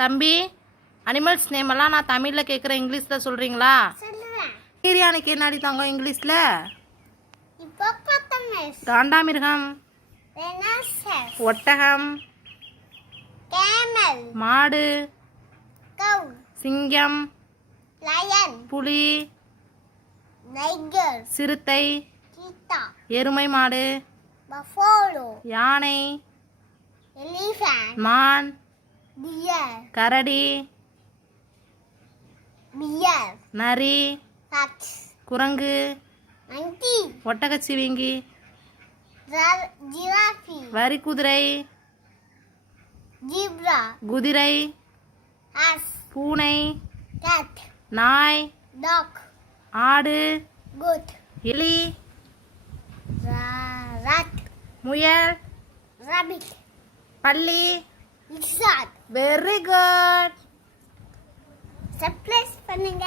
தம்பி, animals name எல்லாம் நான் தமிழில் கேட்குறேன், இங்கிலீஷில் சொல்கிறீங்களா? பிரியாணிக்கு என்னடி தங்கம் இங்கிலீஷில்? காண்டாமிருகம், ஒட்டகம், மாடு, சிங்கம், புலி, சிறுத்தை, எருமை மாடு, யானை, மான், கரடி, நரி, குரங்கு, ஒட்டகச்சிவிங்கி, வரிக்குதிரை, குதிரை, பூனை, நாய், ஆடு, எலி, முயல், பல்லி. Very good. சர்ப்ரைஸ் பண்ணுங்க.